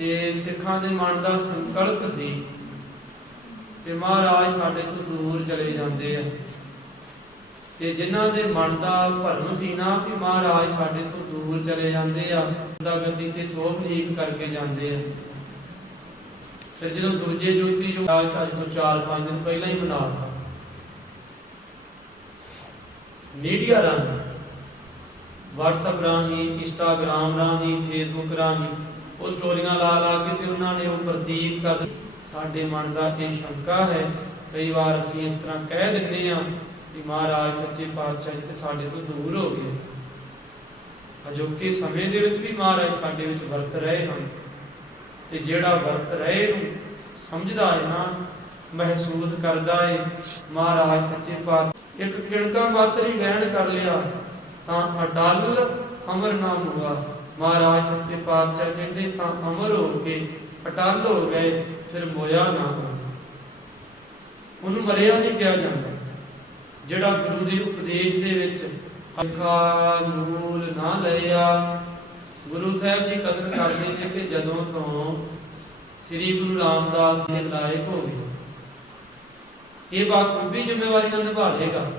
ਤੇ ਸਿੱਖਾਂ ਦੇ ਮਨ ਦਾ ਸੰਕਲਪ ਸੀ ਕਿ ਮਹਾਰਾਜ ਸਾਡੇ ਤੋਂ ਦੂਰ ਚਲੇ ਜਾਂਦੇ ਆ। ਤੇ ਜਿਨ੍ਹਾਂ ਦੇ ਮਨ ਦਾ ਭਰਮ ਸੀ ਨਾ ਕਿ ਮਹਾਰਾਜ ਸਾਡੇ ਤੋਂ ਦੂਰ ਚਲੇ ਜਾਂਦੇ ਆ, ਦਾ ਗੱਦੀ ਤੇ ਸੋਭਨੀਕ ਕਰਕੇ ਜਾਂਦੇ ਆ। ਫਿਰ ਜਦੋਂ ਦੂਜੇ ਜੋਤੀ ਜੋ ਅੱਜ ਤੋਂ 4-5 ਦਿਨ ਪਹਿਲਾਂ ਹੀ ਮਨਾਤਾ ਮੀਡੀਆ ਰਾਹੀਂ, WhatsApp ਰਾਹੀਂ, Instagram ਰਾਹੀਂ, Facebook ਰਾਹੀਂ ਉਹ ਸਟੋਰੀਆਂ ਲਾ ਲਾ ਕੇ ਤੇ ਉਹਨਾਂ ਨੇ ਉਹ ਪ੍ਰਤੀਕ ਕਰ ਸਾਡੇ ਮਨ ਦਾ ਇਹ ਸ਼ੰਕਾ ਹੈ, ਕਈ ਵਾਰ ਅਸੀਂ ਇਸ ਤਰ੍ਹਾਂ ਕਹਿ ਦਿੰਦੇ ਆ ਕਿ ਮਹਾਰਾਜ ਸੱਚੇ ਪਾਤਸ਼ਾਹ ਜੀ ਤੇ ਸਾਡੇ ਤੋਂ ਦੂਰ ਹੋ ਗਏ। ਅਜੋਕੇ ਸਮੇਂ ਦੇ ਵਿੱਚ ਵੀ ਮਹਾਰਾਜ ਸਾਡੇ ਵਿੱਚ ਵਰਤ ਰਹੇ ਹਨ ਤੇ ਜਿਹੜਾ ਵਰਤ ਰਹੇ ਨੂੰ ਸਮਝਦਾ ਹੈ ਨਾ, ਮਹਿਸੂਸ ਕਰਦਾ ਹੈ, ਮਹਾਰਾਜ ਸੱਚੇ ਪਾਤਸ਼ਾਹ ਇੱਕ ਕਿਣਕਾ ਮਾਤਰ ਗਹਿਣ ਕਰ ਲਿਆ, ਤਾਂ ਅਟਲ ਅਮਰ ਨਾਮ ਹੁਆ। ਮਹਾਰਾਜ ਸੱਚੇ ਪਾਤਸ਼ਾਹ ਕਹਿੰਦੇ ਤਾਂ ਅਮਰ ਹੋ ਕੇ ਅਟਲ ਹੋ ਗਏ, ਫਿਰ ਮੋਇਆ ਨਾ ਉਹਨੂੰ ਮਰਿਆ ਨਹੀਂ ਕਿਹਾ ਜਾਂਦਾ। ਜਿਹੜਾ ਗੁਰੂ ਦੇ ਉਪਦੇਸ਼ ਦੇ ਵਿੱਚ ਅੱਖਾ ਮੂਲ ਨਾ ਲਿਆ ਗੁਰੂ ਸਾਹਿਬ ਜੀ ਕਥਨ ਕਰਦੇ ਨੇ ਕਿ ਜਦੋਂ ਤੋਂ ਸ੍ਰੀ ਗੁਰੂ ਰਾਮਦਾਸ ਜੀ ਲਾਇਕ ਹੋ ਗਏ, ਇਹ ਬਾਖੂਬੀ ਜ਼ਿੰਮੇਵਾਰੀਆਂ ਨਿਭਾਵੇਗਾ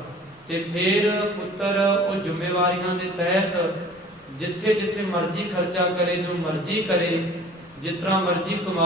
ਤੇ ਫਿਰ ਪੁੱਤਰ ਉਹ ਜ਼ਿੰਮੇਵਾਰੀਆਂ ਦੇ ਤਹਿਤ ਜਿੱਥੇ ਜਿੱਥੇ ਮਰਜ਼ੀ ਖਰਚਾ ਕਰੇ ਜੋ ਮਰਜ਼ੀ ਕਰੇ ਜਿਸ ਮਰਜ਼ੀ ਕਮਾ